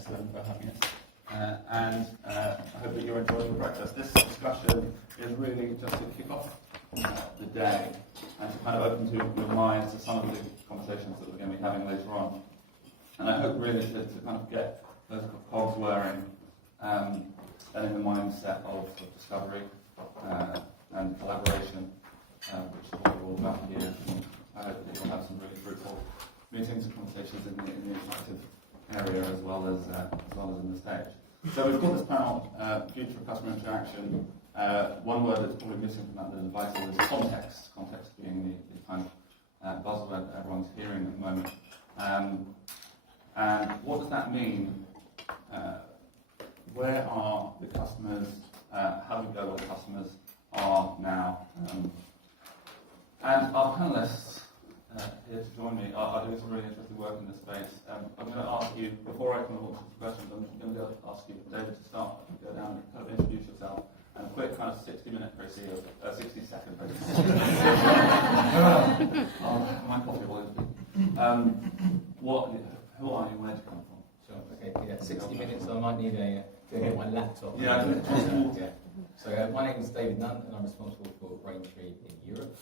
thanks to them for having us. And I hope that you're enjoying the breakfast. This discussion is really just to kick off the day and to kind of open to your minds to some of the conversations that we're going to be having later on. And I hope really to kind of get those cogs whirring and in the mindset of discovery and collaboration, which is what we're all about here. And I hope that you'll have some really fruitful meetings and conversations in the interactive area as well as in the stage. So we've got this panel, Future of Customer Interaction. One word that's probably missing from that title is context. Context being the kind of buzzword that everyone's hearing at the moment. And what does that mean? Where are the customers? How do we go where the customers are now? And our panelists here to join me are doing some really interesting work in this space. I'm going to ask you, before I can launch into questions, I'm going to ask you, David, to start. Go down and kind of introduce yourself. And a quick kind of 60-minute précis, 60-second précis. My coffee will be. Who are you? Where did you come from? Sure. Okay. Yeah. 60 minutes. So I might need to get my laptop. Yeah. Yeah. So my name is David Nunn, and I'm responsible for Braintree in Europe.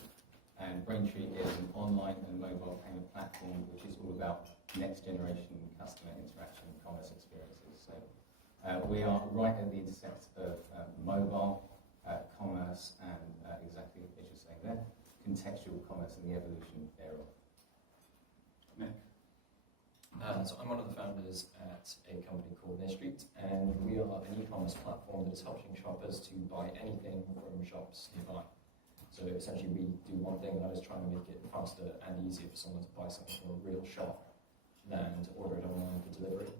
And Braintree is an online and mobile payment platform which is all about next generation customer interaction and commerce experiences. So we are right at the intersect of mobile commerce and exactly as you're saying there, contextual commerce and the evolution thereof. Nick? So I'm one of the founders at a company called Near Street, and we are an e-commerce platform that is helping shoppers to buy anything from shops nearby. So essentially we do one thing, and that is trying to make it faster and easier for someone to buy something from a real shop than to order it online for delivery.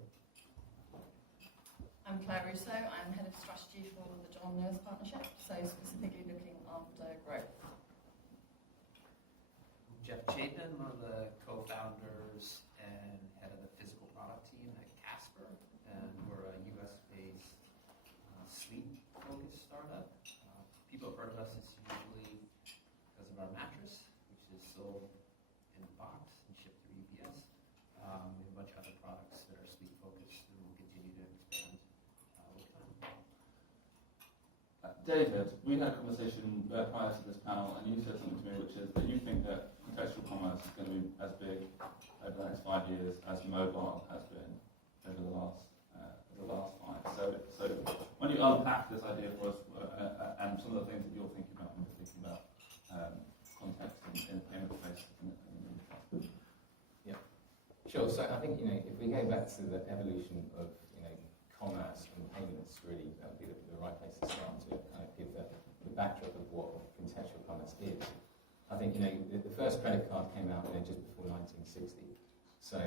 I'm Claire Russo. I'm head of strategy for the John Lewis Partnership, so specifically looking after growth. Jeff Chapin, one of the co-founders and head of the physical product team at Casper, and we're a US-based sleep-focused startup. People have heard of us usually because of our mattress, which is sold in a box and shipped through UPS. We have a bunch of other products that are sleep-focused, and we'll continue to expand over time. David, we had a conversation prior to this panel, and you said something to me, which is that you think that contextual commerce is going to be as big over the next 5 years as mobile has been over the last 5. So when you unpack this idea for us and some of the things that you're thinking about when you're thinking about context in the payment space. Yeah, sure. So I think if we go back to the evolution of commerce and payments, really that would be the right place to start to kind of give the backdrop of what contextual commerce is. I think the first credit card came out just before 1960, so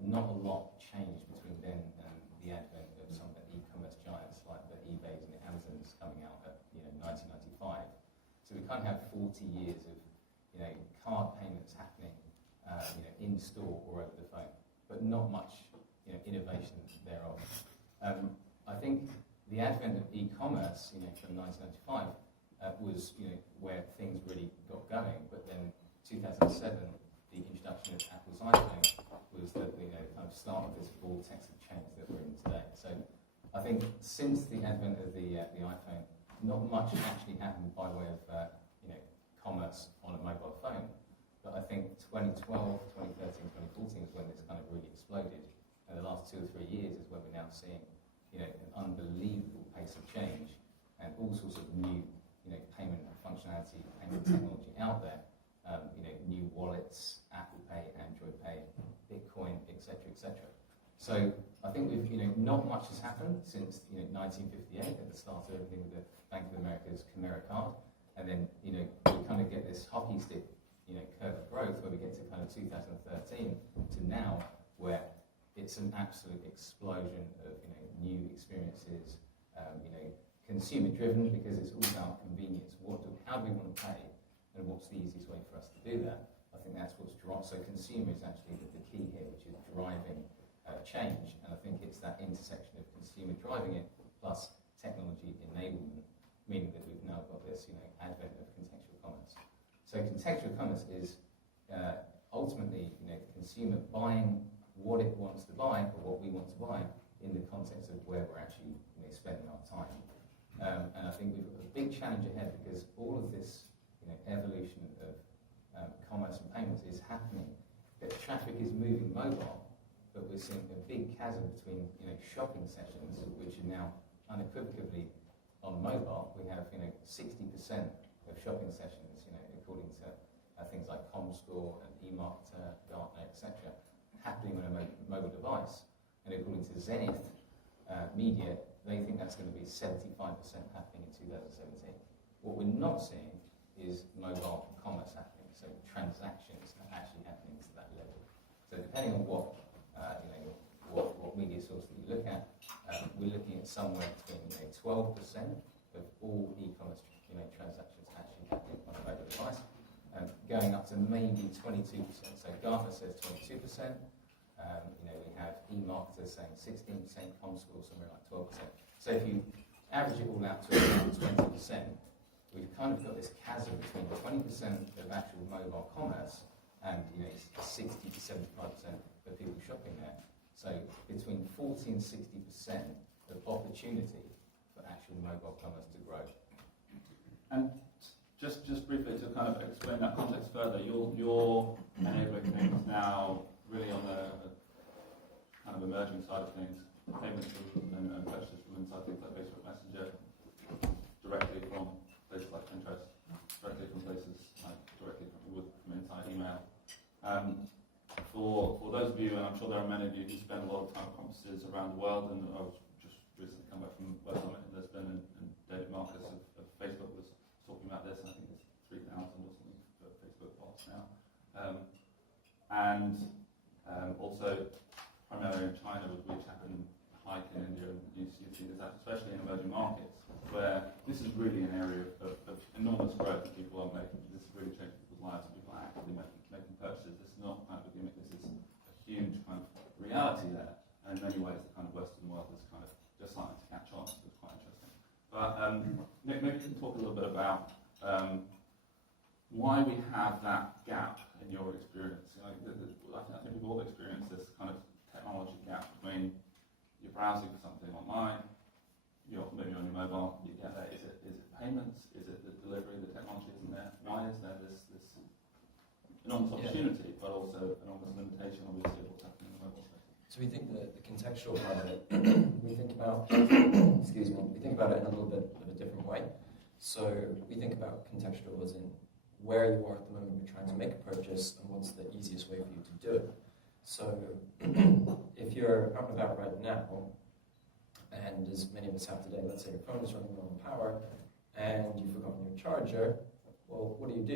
not a lot changed between then and the advent of some of the e-commerce giants like the eBays and the Amazons coming out at 1995. So we kind of have 40 years of card payments happening in store or over the phone, but not much innovation thereof. I think the advent of e-commerce, from 1995, was where things really got going. But then 2007, the introduction of Apple's iPhone was the kind of start of this vortex of change that we're in today. So I think since the advent of the iPhone, not much actually happened by way of commerce on a mobile phone. But I think 2012, 2013, 2014 is when this kind of really exploded. And the last 2 or 3 years is when we're now seeing an unbelievable pace of change and all sorts of new payment functionality, payment technology out there. New wallets, Apple Pay, Android Pay, Bitcoin, etc., etc. So I think we've not much has happened since 1958 at the start of everything with the Bank of America's Chimera card, and then we kind of get this hockey stick curve of growth where we get to kind of 2013 to now, where it's an absolute explosion of new experiences, consumer driven because it's all about convenience. How do we want to pay, and what's the easiest way for us to do that? I think that's what's driving. So consumer is actually the key here, which is driving change, and I think it's that intersection of consumer driving it plus technology enablement, meaning that we've now got this advent of contextual commerce. So contextual commerce is ultimately the consumer buying what it wants to buy or what we want to buy in the context of where we're actually spending our time. And I think we've got a big challenge ahead because all of this evolution of commerce and payments is happening. That traffic is moving mobile, but we're seeing a big chasm between shopping sessions, which are now unequivocally on mobile. We have 60% of shopping sessions, according to things like ComScore and eMarketer, Gartner, etc., happening on a mobile device. And according to Zenith Media, they think that's going to be 75% happening in 2017. What we're not seeing is mobile commerce happening, so transactions are actually happening to that level. So depending on what media source that you look at, we're looking at somewhere between 12% of all e-commerce transactions actually happening on a mobile device, going up to maybe 22%. So Gartner says 22%. We have eMarketer saying 16%, ComScore somewhere like 12%. So if you average it all out to around 20%, we've kind of got this chasm between 20% of actual mobile commerce and 60 to 75% of people shopping there. So between 40 and 60% of opportunity for actual mobile commerce to grow. And just briefly to kind of explain that context further, you're enabling things now really on the kind of emerging side of things, payments and purchases from inside things like Facebook Messenger, directly from places like Pinterest, directly from places like directly from inside email. For those of you, and I'm sure there are many of you who spend a lot of time at conferences around the world, and I was just recently come back from Web Summit in Lisbon, and David Marcus of Facebook was talking about this, and I think it's 3,000 or something for Facebook bots now. Also, primarily in China with WeChat and Hike in India, and you see this, especially in emerging markets, where this is really an area of enormous growth that people are making. This is really changing people's lives, and people are actively making purchases. This is not kind of a gimmick, this is a huge kind of reality there. And in many ways, the kind of Western world is kind of just starting to catch on, so it's quite interesting. But Nick, maybe you can talk a little bit about why we have that gap in your experience. I think we've all experienced this kind of technology gap between you're browsing for something online, you're maybe on your mobile, you get there. Is it payments? Is it the delivery? The technology isn't there. Why is there this enormous opportunity, but also enormous limitation, obviously, of what's happening in the mobile space? So we think the contextual part of it, we think about, we think about it in a little bit of a different way. So we think about contextual as in where you are at the moment you're trying to make a purchase and what's the easiest way for you to do it. So if you're out and about right now, and as many of us have today, let's say your phone is running low on power and you've forgotten your charger, well, what do?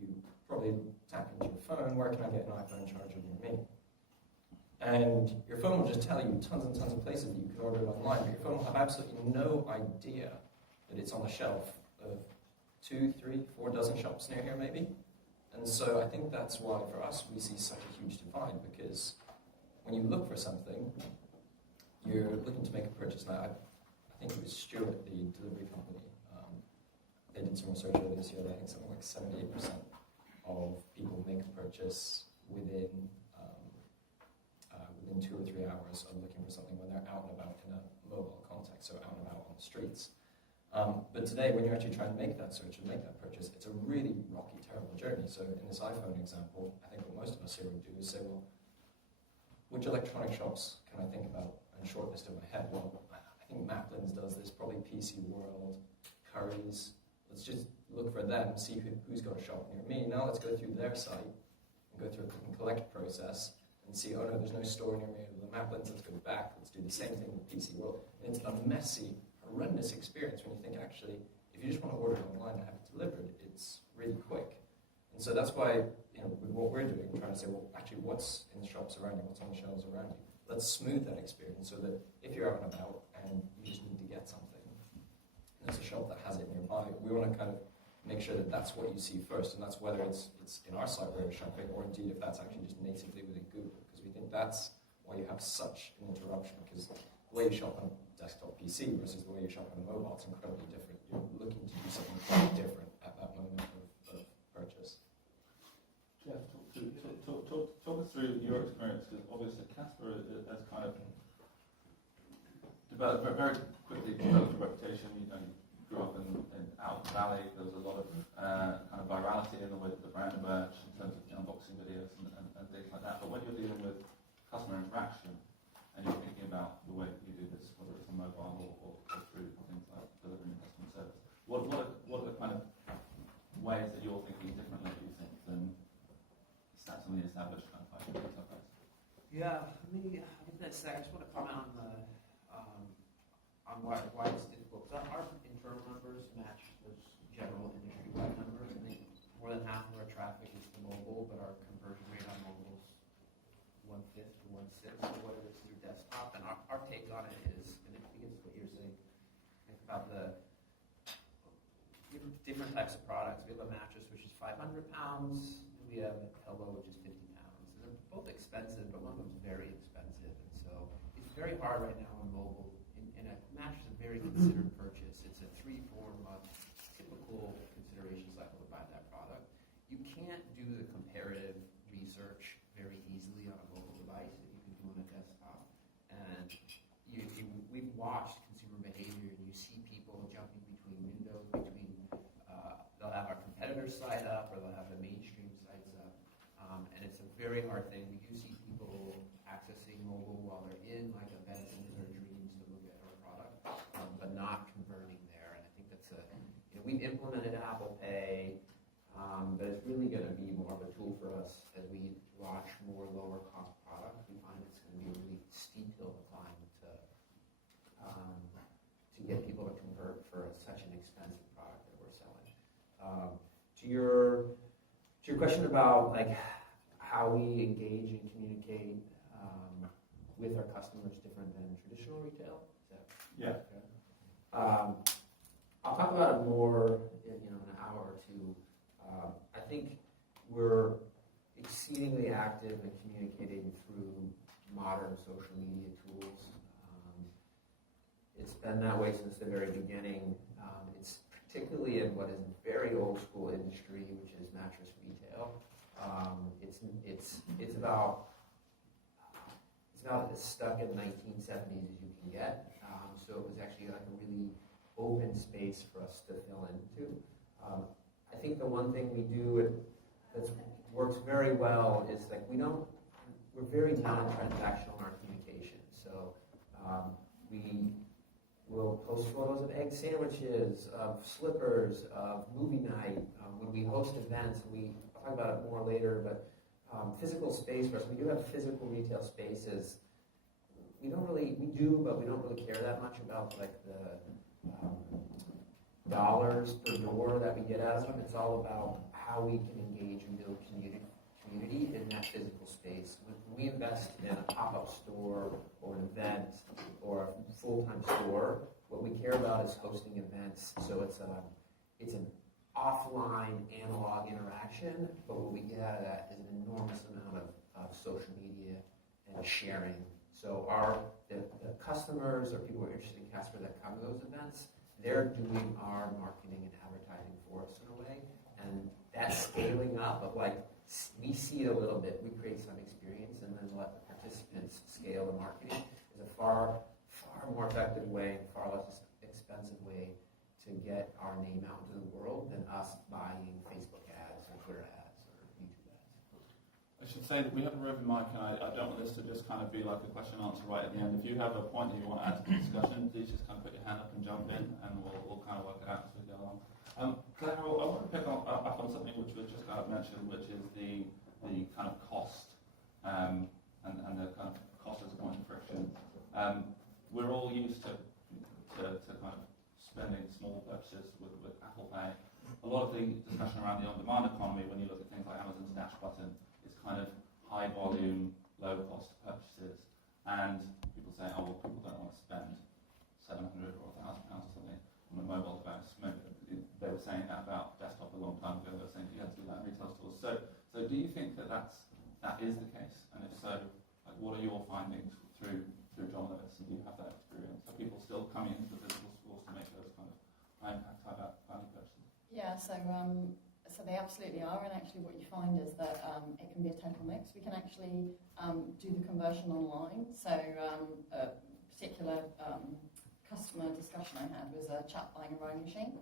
You probably tap into your phone, where can I get an iPhone charger near me? And your phone will just tell you tons and tons of places that you can order it online, but your phone will have absolutely no idea that it's on the shelf of 2, 3, 4 dozen shops near here maybe. And so I think that's why for us we see such a huge divide, because when you look for something, you're looking to make a purchase. Now, I think it was Stuart, the delivery company, they did some research earlier this year, I think something like 78% of people make a purchase within 2 or 3 hours of looking for something when they're out and about in a mobile context, so out and about on the streets. But today, when you're actually trying to make that search and make that purchase, it's a really rocky, terrible journey. So in this iPhone example, I think what most of us here would do is say, well, which electronic shops can I think about and shortlist in my head? Well, I think Maplin's does this, probably PC World, Curry's. Let's just look for them, see who's got a shop near me. Now let's go through their site and go through a click and collect process and see, oh no, there's no store near me. The Maplin's, let's go back. Let's do the same thing with PC World. And it's a messy, horrendous experience when you think, actually, if you just want to order it online and have it delivered, it's really quick. And so that's why, with what we're doing, we're trying to say, well, actually, what's in the shops around you, what's on the shelves around you? Let's smooth that experience so that if you're out and about and you just need to get something, and there's a shop that has it nearby, we want to kind of make sure that that's what you see first, and that's whether it's in our site where you're shopping, or indeed if that's actually just natively within Google, because we think that's why you have such an interruption, because the way you shop on a desktop PC versus the way you shop on a mobile, it's incredibly different. You're looking to do something quite different at that moment of purchase. Jeff, talk us through your experience, because obviously Casper has kind of developed very quickly developed a reputation. You know, you grew up in out Valley. There was a lot of kind of virality in the way that the brand emerged in terms of the unboxing videos and things like that. But when you're dealing with customer interaction and you're thinking about the way that you do this, whether it's on mobile or through things like delivering customer service, what are the kind of ways that you're thinking differently, do you think, than some of the established kind of retail players? Yeah, I think that's I just want to comment on why it's difficult. So our internal numbers match those general industry-wide numbers. I think more than half of our traffic is to mobile, but our conversion rate on mobile is 1/5 to 1/6 of what it is through desktop. And our take on it is, and I think it's what you're saying, think about the different types of products. We have a mattress which is 500 pounds, and we have a pillow which is 50 pounds. And they're both expensive, but one of them's very expensive. And so it's very hard right now on mobile. And a mattress is a very considered purchase. It's a 3-4 month typical consideration cycle to buy that product. You can't do the comparative research very easily on a mobile device that you can do on a desktop. And we've watched consumer behavior, and you see people jumping between windows, they'll have our competitor site up, or they'll have the mainstream sites up. And it's a very hard thing. We do see people accessing mobile while they're in like events and in their dreams to look at our product, but not converting there. And I think that's we've implemented Apple Pay, but it's really going to be more of a tool for us as we launch more lower cost products. We find it's going to be a really steep hill to climb to get people to convert for such an expensive product that we're selling. To your question about like how we engage and communicate with our customers different than traditional retail, is that Yeah. I'll talk about it more in an hour or two. I think we're exceedingly active in communicating through modern social media tools. It's been that way since the very beginning. It's particularly in what is a very old school industry, which is mattress retail. It's about as stuck in the 1970s as you can get. So it was actually like a really open space for us to fill into. I think the one thing we do that works very well is like we're very non-transactional in our communication. So we will post photos of egg sandwiches, of slippers, of movie night. When we host events, I'll talk about it more later, but physical space for us, we do have physical retail spaces. We do, but we don't really care that much about like the dollars per door that we get out of them. It's all about how we can engage and build community in that physical space. When we invest in a pop-up store or an event or a full-time store, what we care about is hosting events. So it's an offline analog interaction, but what we get out of that is an enormous amount of social media and sharing. So the customers or people who are interested in Casper that come to those events, they're doing our marketing and advertising for us in a way. And that scaling up of like, we see it a little bit, we create some experience, and then let the participants scale the marketing is a far more effective way and far less expensive way to get our name out into the world than us buying Facebook ads or Twitter ads or YouTube ads. I should say that we have a roving mic, and I don't want this to just kind of be like a question and answer right at the end. If you have a point that you want to add to the discussion, please just kind of put your hand up and jump in, and we'll kind of work it out as we go along. Claire, I want to pick up on something which was just kind of mentioned, which is the kind of cost and the kind of cost as a point of friction. We're all used to kind of spending small purchases with Apple Pay. A lot of the discussion around the on-demand economy, when you look at things like Amazon's Dash button, is kind of high volume, low cost purchases. And people say, oh, well, people don't want to spend £700 or £1,000 or something on a mobile device. Maybe they were saying that about desktop a long time ago. They were saying you had to do that in retail stores. So do you think that that is the case? And if so, like, what are your findings through John Lewis? And do you have that experience? Are people still coming into the physical stores to make those kind of high impact, high value purchases? Yeah, so they absolutely are, and actually what you find is that it can be a total mix. We can actually do the conversion online, so particular customer discussion I had was a chap buying a rowing machine.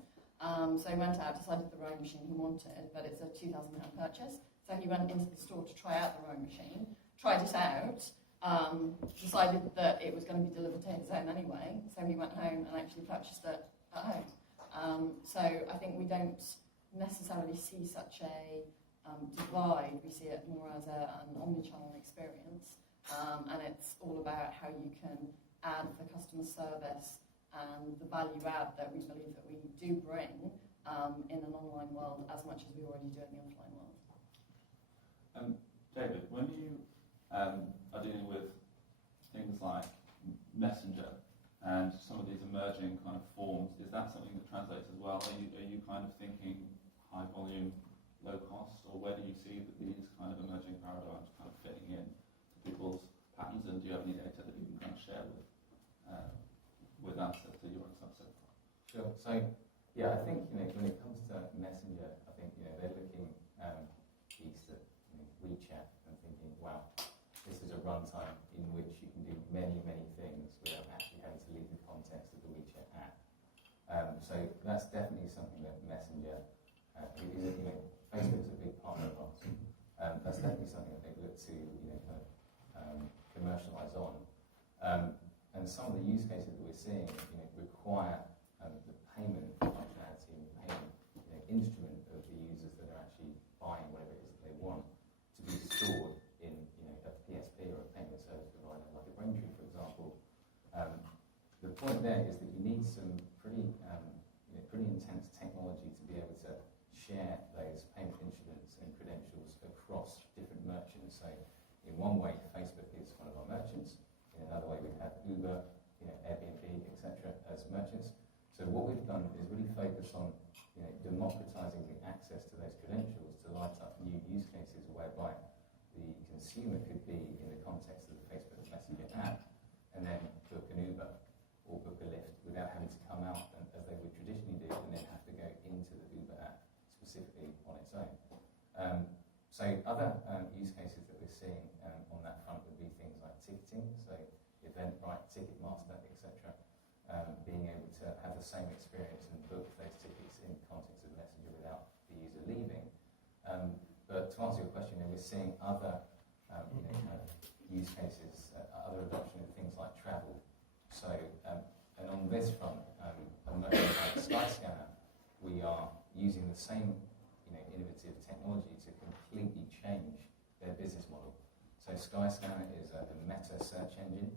So he went out, decided the rowing machine he wanted, but it's a £2,000 purchase. So he went into the store to try out the rowing machine, tried it out, decided that it was going to be delivered to his home anyway. So he went home and actually purchased it at home. So I think we don't necessarily see such a divide. We see it more as an omnichannel experience, and it's all about how you can add the customer service and the value add that we believe that we do bring in an online world as much as we already do in the offline world. David, when you are dealing with things like Messenger and some of these emerging kind of forms, is that something that translates as well? Are you kind of thinking high volume, low cost, or where do you see that these kind of emerging paradigms kind of fitting in to people's patterns, and do you have any data that you can kind of share with us as to your subset? Sure. So, yeah, I think, when it comes to Messenger, I think, they're looking east at WeChat and thinking, wow, this is a runtime in which you can do many, many things without actually having to leave the context of the WeChat app. So that's definitely something that Messenger, because Facebook's a big partner of ours. That's definitely something that they've looked to, commercialise on. And some of the use cases that we're seeing, require the payment functionality and the payment instrument of the users that are actually buying whatever it is that they want to be stored in a PSP or a payment service provider like a Braintree, for example. The point there is that you need some pretty intense technology to be able to share those payment instruments and credentials across different merchants. So in one way, Facebook is one of our merchants. In another way, we have Uber, Airbnb, etc. as merchants. So what we've done is really focus on democratizing the access to those credentials to light up new use cases whereby the consumer could be in the context of the Facebook Messenger app and then book an Uber or book a Lyft without having to come out as they would traditionally do and then have to go into the Uber app specifically on its own. So other use cases that we're seeing on that front would be things like ticketing, so Eventbrite, Ticketmaster, etc. Being able to have the same experience and book those tickets in the context of Messenger without the user leaving. But to answer your question, we're seeing other kind of use cases, other adoption of things like travel. So, and on this front, a merchant like Skyscanner, we are using the same innovative technology to completely change their business model. So Skyscanner is a meta search engine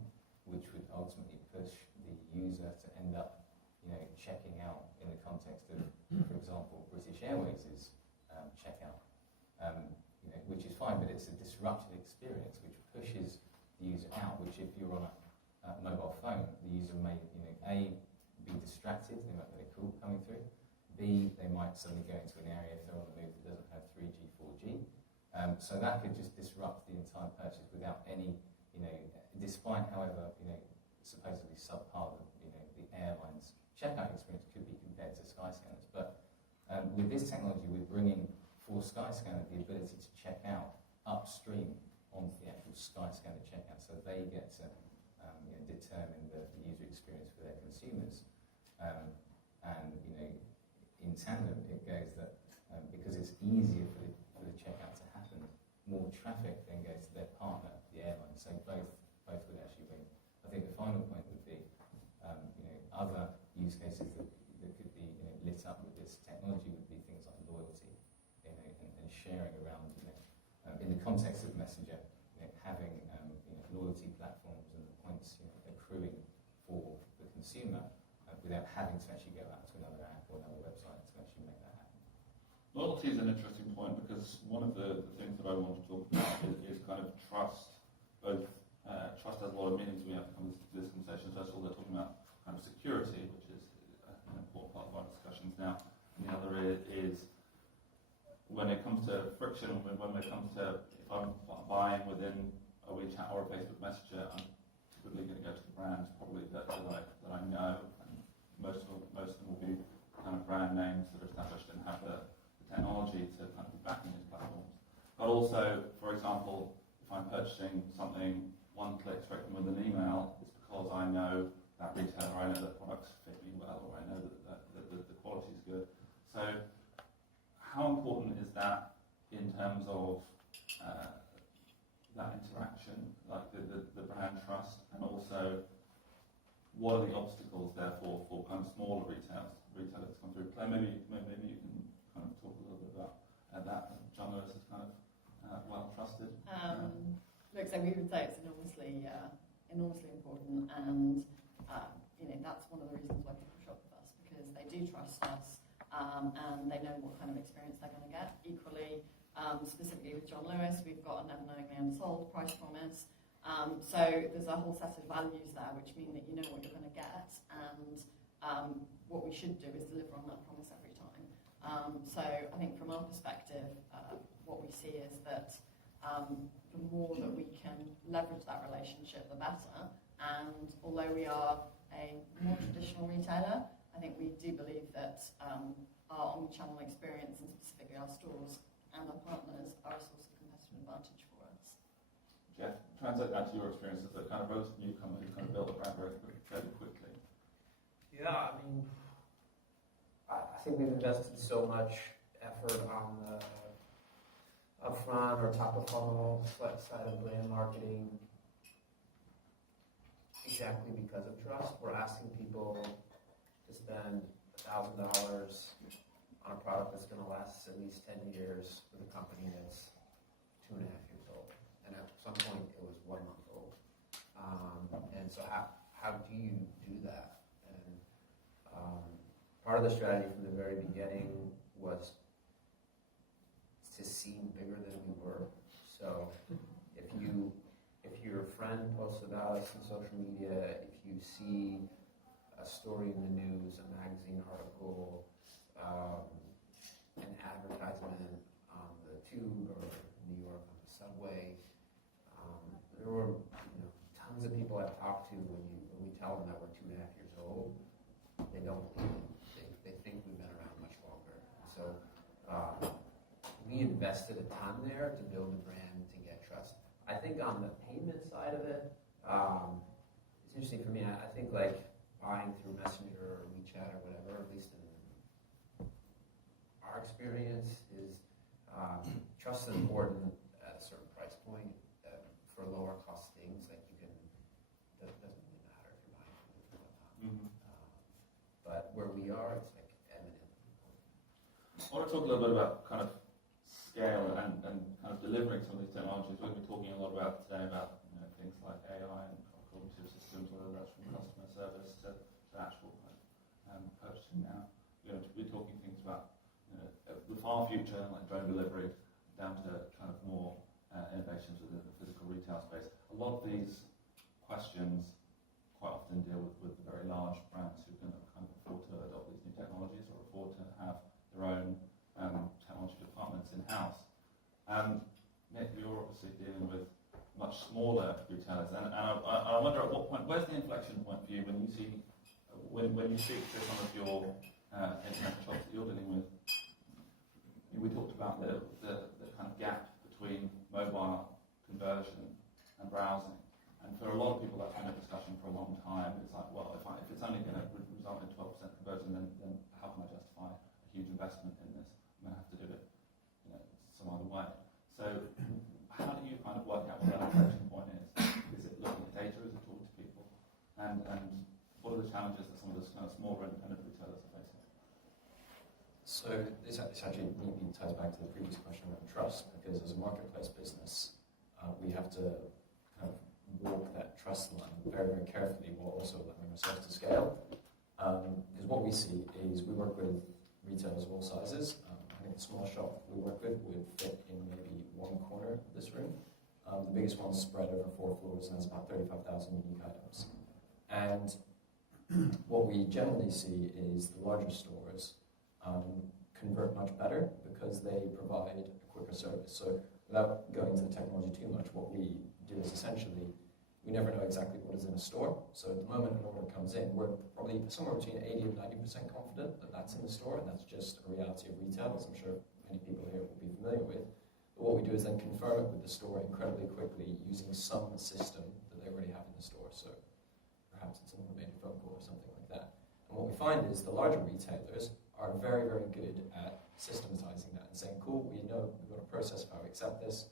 which would ultimately push the user to end up checking out in the context of, for example, British Airways' checkout, which is fine, but it's a disruptive experience which pushes the user out, which if you're on a mobile phone, the user may A, be distracted, they might get a call coming through, B, they might suddenly go into an area if they're on the move that doesn't have 3G, 4G. So that could just disrupt the entire purchase without any, despite, however, supposedly subpar the airline's checkout experience could be compared to Skyscanner's. But with this technology, we're bringing for Skyscanner the ability to check out upstream onto the actual Skyscanner checkout, so they get to determine the user experience for their consumers. And in tandem, it goes that because it's easier for the checkout to happen, more traffic then goes to their partner, the airline. So both would actually win. I think the final point would be other use cases that could be lit up with this technology would be things like loyalty, and sharing around in the context of Messenger, having loyalty platforms and the points accruing for the consumer without having to actually go out to another app or another website to actually make that happen. Loyalty is an interesting point because one of the things that I want to talk about is kind of trust, both trust has a lot of meanings we have to come to this conversation. First of all, they're talking about kind of security, which is an important part of our discussions now. And the other is when it comes to friction, when it comes to if I'm buying within a WeChat or a Facebook Messenger, I'm typically going to go to the brands probably that I know, and most of them will be kind of brand names that are established and have the technology to kind of be backing these platforms. But also, for example, if I'm purchasing something one click straight from with an email, it's because I know retailer, I know that products fit me well, or I know that the quality is good. So how important is that in terms of that interaction, like the brand trust, and also what are the obstacles therefore for kind of smaller retailers to come through? Claire, maybe you can kind of talk a little bit about that. John Lewis is kind of well trusted. Look, so we would say it's enormously important, and that's one of the reasons why people shop with us, because they do trust us, and they know what kind of experience they're going to get. Equally, specifically with John Lewis, we've got a never knowingly undersold price promise. So there's a whole set of values there which mean that you know what you're going to get, and what we should do is deliver on that promise every time. So I think from our perspective, what we see is that the more that we can leverage that relationship, the better. And although we are a more traditional retailer, I think we do believe that our omnichannel experience, and specifically our stores and our partners, are a source of competitive advantage for us. Jeff, translate that to your experience as a kind of relative newcomer who kind of built a brand fairly quickly. Yeah, I mean, I think we've invested so much effort on the upfront or top of funnel side of brand marketing exactly because of trust. We're asking people to spend $1,000 on a product that's going to last at least 10 years with a company that's 2.5 years old. And at some point it was 1 month old. And so how do you do that? And part of the strategy from the very beginning was to seem bigger than we were. So if your friend posts about us on social media, if you see a story in the news, a magazine article, an advertisement on the tube or New York on the subway, there were tons of people I've talked to when we tell them that we're 2.5 years old, they don't believe it. They think we've been around much longer. So we invested a ton there to build a brand, to get trust. I think on the payment side of it, it's interesting for me. I think like buying through Messenger or WeChat or whatever, at least in our experience, is trust is important at a certain price point. For lower cost things, like you can, it doesn't really matter if you're buying from them or not. Mm-hmm. But where we are, it's like eminent. I want to talk a little bit about kind of scale and kind of delivering some of these technologies. We're going to be talking a lot about today about things like AI and cognitive systems, whether that's from customer service to actual purchasing now. We're going to be talking things about the far future, like drone delivery, down to kind of more innovations within the physical retail space. A lot of these questions quite often deal with the very large brands who can kind of afford to adopt these new technologies or afford to have their own technology departments in-house. Nick, you're obviously dealing with much smaller retailers, and I wonder at what point, where's the inflection point for you when you see, when you speak to some of your internet shops that you're dealing with? We talked about the kind of gap between mobile conversion and browsing, and for a lot of people that's been a discussion for a long time. It's like, well, if it's only going to result in 12% conversion, then how can I justify a huge investment in this? I'm going to have to do it some other way. So how do you kind of work out what that inflection point is? Is it looking at data? Is it talking to people? And what are the challenges that some of those kind of smaller independent retailers are facing? So this actually neatly ties back to the previous question around trust, because as a marketplace business, we have to kind of walk that trust line very, very carefully while also allowing ourselves to scale. Because what we see is we work with retailers of all sizes. I think the small shop we work with would fit in maybe one corner of this room. The biggest one's spread over 4 floors and has about 35,000 unique items. And what we generally see is the larger stores convert much better because they provide a quicker service. So without going into the technology too much, what we do is essentially, we never know exactly what is in a store. So at the moment an order comes in, we're probably somewhere between 80 and 90% confident that that's in the store, and that's just a reality of retail, as I'm sure many people here will be familiar with. But what we do is then confirm it with the store incredibly quickly using some system that they already have in the store. So perhaps it's an automated phone call we find is the larger retailers are very, very good at systematizing that and saying, cool, we know we've got a process of how we accept this.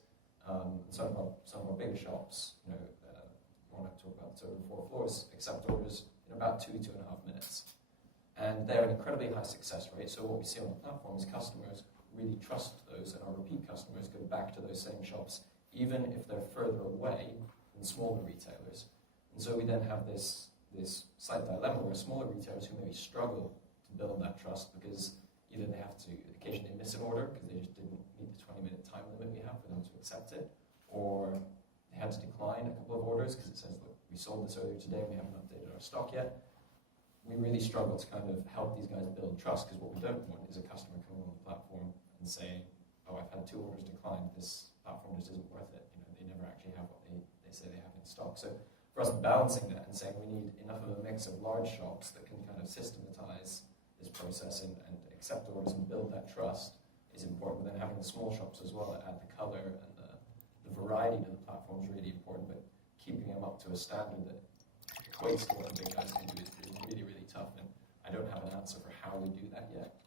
Some of our bigger shops, want to talk about 4 floors, accept orders in about 2.5 minutes. And they're an incredibly high success rate. So what we see on the platform is customers really trust those, and our repeat customers go back to those same shops, even if they're further away than smaller retailers. And so we then have this slight dilemma where smaller retailers who maybe struggle to build that trust because either they have to occasionally miss an order because they just didn't meet the 20-minute time limit we have for them to accept it, or they had to decline a couple of orders because it says, look, we sold this earlier today and we haven't updated our stock yet. We really struggle to kind of help these guys build trust, because what we don't want is a customer coming on the platform and saying, oh, I've had 2 orders declined, this platform just isn't worth it. They never actually have what they say they have in stock. So for us, balancing that and saying we need enough of a mix of large shops that can kind of systematize this process and accept orders and build that trust is important. But then having the small shops as well that add the color and the variety to the platform is really important, but keeping them up to a standard that equates to what the big guys can do is really, really tough. And I don't have an answer for how we do that yet.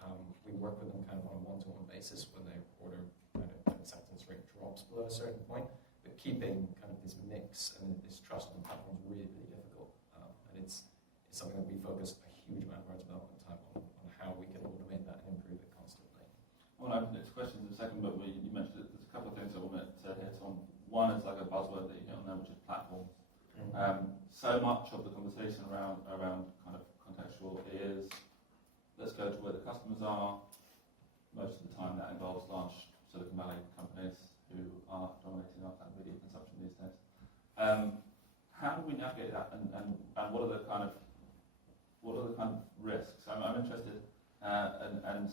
We work with them kind of on a one-to-one basis when they order, kind of acceptance rate drops below a certain point. But keeping kind of this mix and this trust on the platform is really, really difficult. And it's something that we focus a huge amount of our development time on how we can automate that and improve it constantly. I want to open it to questions in a second, but you mentioned it. There's a couple of things I wanted to hit on. One is like a buzzword that you hit on there, which is platforms. So much of the conversation around kind of contextual is, let's go to where the customers are. Most of the time that involves large Silicon Valley companies who are dominating our kind of media consumption these days. How do we navigate that, and what are the kind of risks? I'm interested, and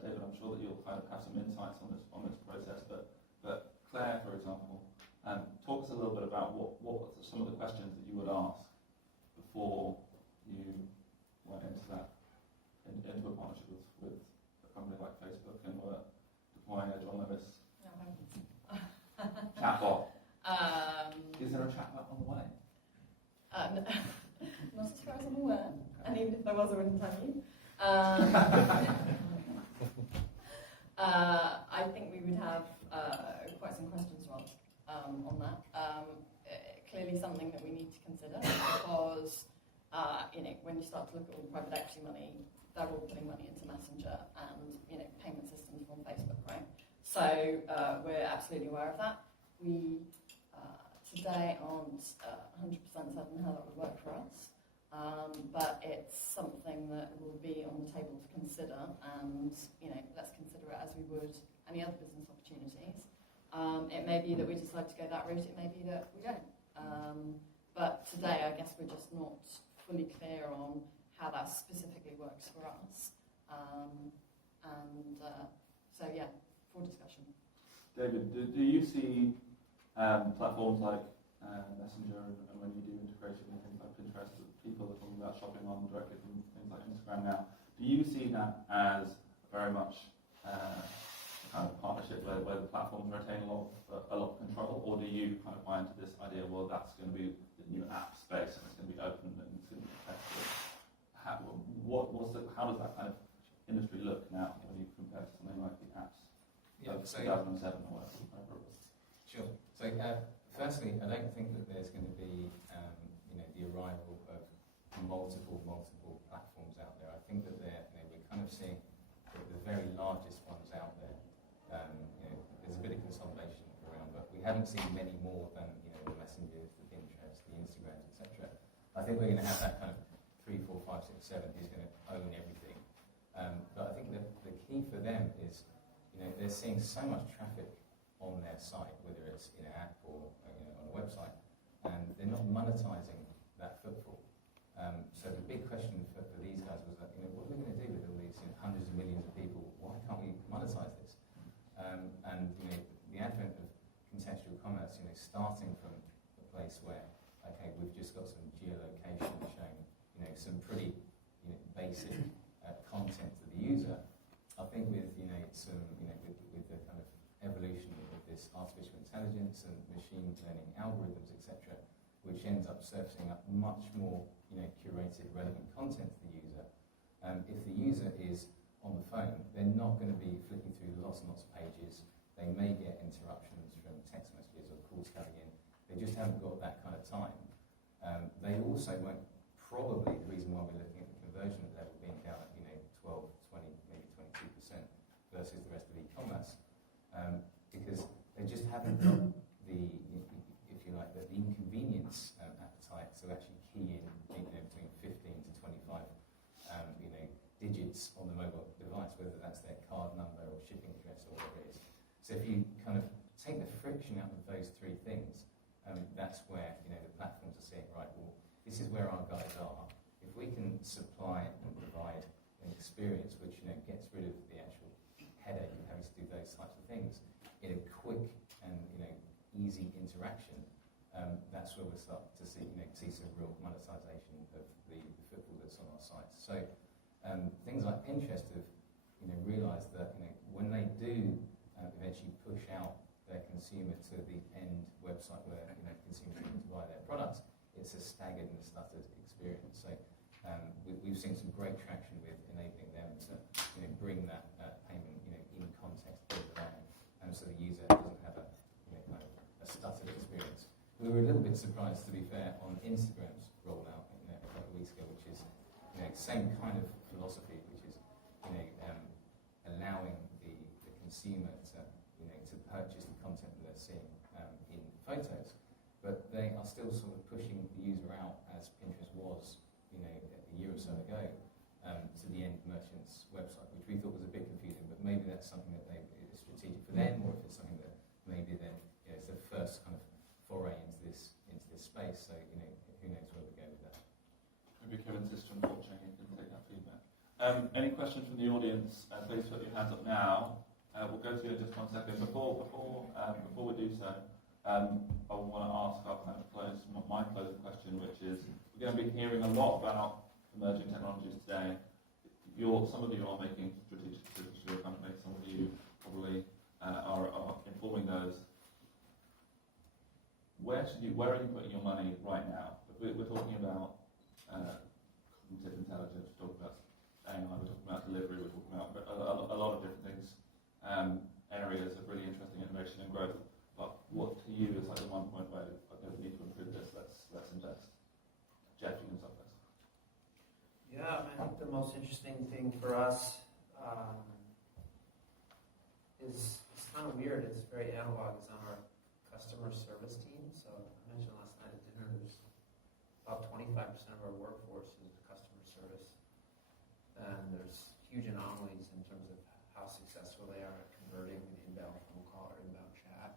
David, I'm sure that you'll kind of have some insights on this process. But Claire, for example, talk us a little bit about what were some of the questions that you would ask before you went into a partnership with a company like Facebook and were deploying a John Lewis chatbot. Is there a chatbot on the way? Not as far as I'm aware, and even if there was, I wouldn't tell you. I think we would have quite some questions to ask on that. Clearly something that we need to consider, because when you start to look at all the private equity money, they're all putting money into Messenger and payment systems from Facebook, right? So we're absolutely aware of that. We today aren't 100% certain how that would work for us, but it's something that will be on the table to consider, and let's consider it as we would any other business opportunities. It may be that we decide to go that route, it may be that we don't. But today I guess we're just not fully clear on how that specifically works for us. So yeah, for discussion. David, do you see platforms like Messenger and when you do integration with things like Pinterest, people are talking about shopping on directly from things like Instagram now, do you see that as very much kind of partnership where the platforms retain a lot of control, or do you kind of buy into this idea, well, that's going to be the new app space and it's going to be open and it's going to be competitive? How does that kind of industry look now when you compare to something like the apps of 2007 or whatever it was? Sure. So firstly, I don't think that there's going to be the arrival of multiple platforms out there. I think that we're kind of seeing the very largest ones out there. There's a bit of consolidation around, but we haven't seen many more than the Messengers, the Pinterest, the Instagrams, etc. I think we're going to have that kind of 3, 4, 5, 6, 7 who's going to own everything. But I think that the key for them is they're seeing so much traffic on their site, whether it's in an app or on a website, and they're not monetizing that footfall. So the big question for these guys was that, what are we going to do with all these hundreds of millions of people? Why can't we monetize this? And the advent of contextual commerce, starting from a place where, okay, we've just got some geolocation showing, some pretty basic content to the user. I think with with the kind of evolution of this artificial intelligence and machine learning algorithms, etc., which ends up surfacing up much more curated, relevant content to the user, if the user is on the phone, they're not going to be flicking through lots and lots of pages. They may get interruptions from text messages or calls coming in. They just haven't got that kind of time. They also won't, probably the reason why we're looking at the conversion level being down at 12, 20, maybe 22% versus the rest of e-commerce, because they just haven't got the, if you like, the inconvenience appetite to actually key in between 15 to 25 digits on the mobile device, whether that's their card number or shipping address or whatever it is. So if you kind of take the friction out of those three things, that's where the platforms are saying, right, well, this is where our guys are. If we can supply and provide an experience which gets rid of the actual headache of having to do those types of things in a quick and easy interaction, that's where we'll start to see some real monetization of the football that's on our sites. So things like Pinterest have realised that when they do eventually push out their consumer to the end website where consumers are going to buy their products, it's a staggered and a stuttered experience. So we've seen some great traction with enabling them to bring that payment in context over there, and so the user doesn't have a kind of a stuttered experience. We were a little bit surprised, to be fair, on Instagram's rollout a couple of weeks ago, which is same kind of philosophy, which is allowing the consumer to purchase the content that they're seeing in photos, but they are still sort of pushing the user out, as Pinterest was a year or so ago, to the end merchant's website, which we thought was a bit confusing, but maybe that's something that is strategic for them, or if it's something that maybe then it's the first kind of foray into this space. So who knows where we go with that. Maybe Kevin's system watching, you can take that feedback. Any questions from the audience? Please put your hands up now. We'll go to you in just 1 second. Before we do so, I want to ask our kind of my closing question, which is, we're going to be hearing a lot about emerging technologies today. Some of you are making strategic decisions for your company. Some of you probably are informing those. Where are you putting your money right now? We're talking about cognitive intelligence, we're talking about AI, we're talking about delivery, we're talking about a lot of different things, areas of really interesting innovation and growth. But what to you is like the one point where we need to improve this, let's invest. Jeff, you can start first. Yeah, I think the most interesting thing for us is, it's kind of weird, it's very analog, is on our customer service team. So I mentioned last night at dinner, there's about 25% of our workforce is customer service. And there's huge anomalies in terms of how successful they are at converting an inbound phone call or inbound chat.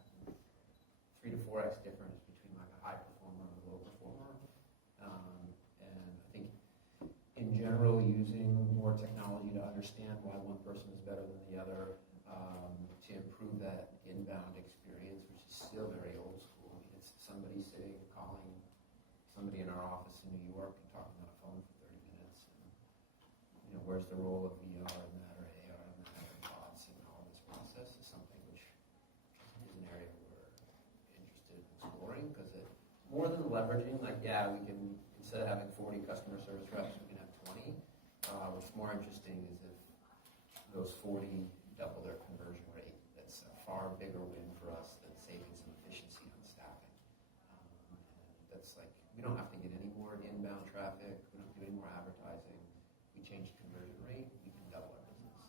3 to 4x difference between like a high performer and a low performer. And I think in general, using more technology to understand why one person is better than the other, to improve that inbound experience, which is still very old school. I mean, it's somebody calling somebody in our office in New York and talking on a phone for 30 minutes. And, where's the role of VR in that, or AR in that, or bots, and all this process is something which is an area we're interested in exploring, because more than leveraging, we can, instead of having 40 customer service reps, we can have 20. What's more interesting is if those 40 double their conversion rate. That's a far bigger win for us than saving some efficiency on staffing. And that's we don't have to get any more inbound traffic, we don't do any more advertising. We change conversion rate, we can double our business.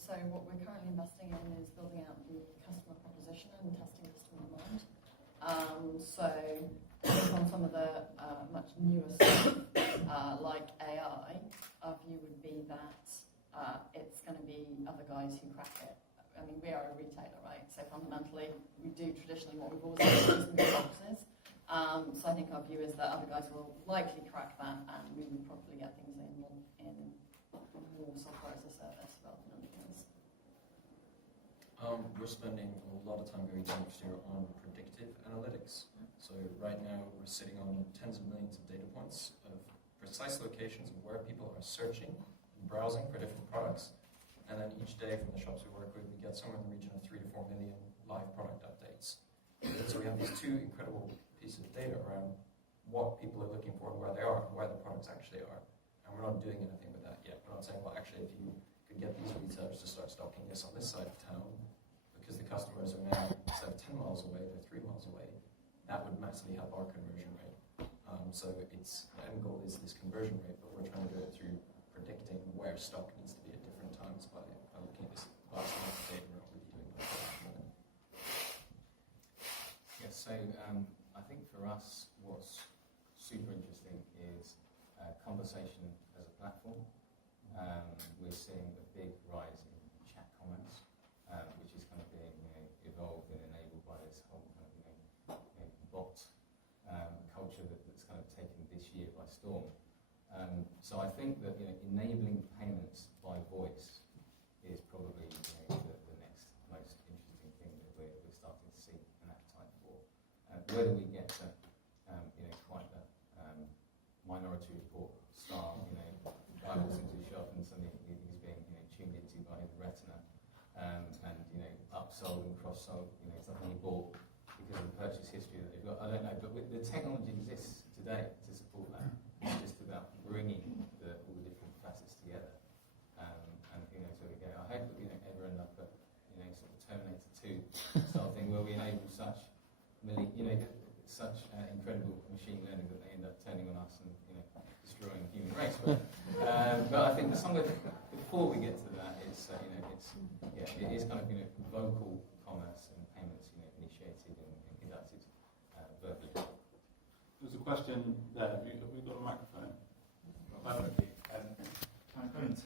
So what we're currently investing in is building out the customer proposition and testing customer demand. So on some of the much newer stuff, like AI, our view would be that it's going to be other guys who crack it. I mean, we are a retailer, right? So fundamentally, we do traditionally what we've always done, is boxes. So I think our view is that other guys will likely crack that, and we would probably get things in more software as a service rather than anything else. We're spending a lot of time going into next year on predictive analytics. So right now we're sitting on tens of millions of data points of precise locations of where people are searching and browsing for different products. And then each day from the shops we work with, we get somewhere in the region of 3 to 4 million live product updates. So we have these two incredible pieces of data around what people are looking for and where they are and where the products actually are. And we're not doing anything with that yet. We're not saying, well, actually, if you could get these retailers to start stocking this on this side of town, because the customers are now, instead of 10 miles away, they're 3 miles away, that would massively help our conversion rate. So it's, the end goal is this conversion rate, but we're trying to do it through predicting where stock needs to be at different times by looking at this vast amount of data we're not really doing that at the moment. Yeah, so I think for us, what's super interesting is conversation as a platform. We're seeing a big rise in chat commerce, which is kind of being evolved and enabled by this whole kind of bot culture that's kind of taken this year by storm. So I think that enabling payments by voice is probably the next most interesting thing that we're starting to see an appetite for. Whether we get to quite the Minority Report style, guy walks into the shop and suddenly he's being tuned into by his retina and upsold and cross-sold, something he bought because of the purchase history that they've got. I don't know, but the technology exists today to support that. It's just about bringing all the different facets together. So we go. I hope that we don't ever end up at sort of Terminator 2 style thing where we enable such incredible machine learning that they end up turning on us and destroying the human race. But I think somewhere before we get to that, it is kind of vocal commerce and payments initiated and conducted verbally. There's a question there. Have we got a microphone?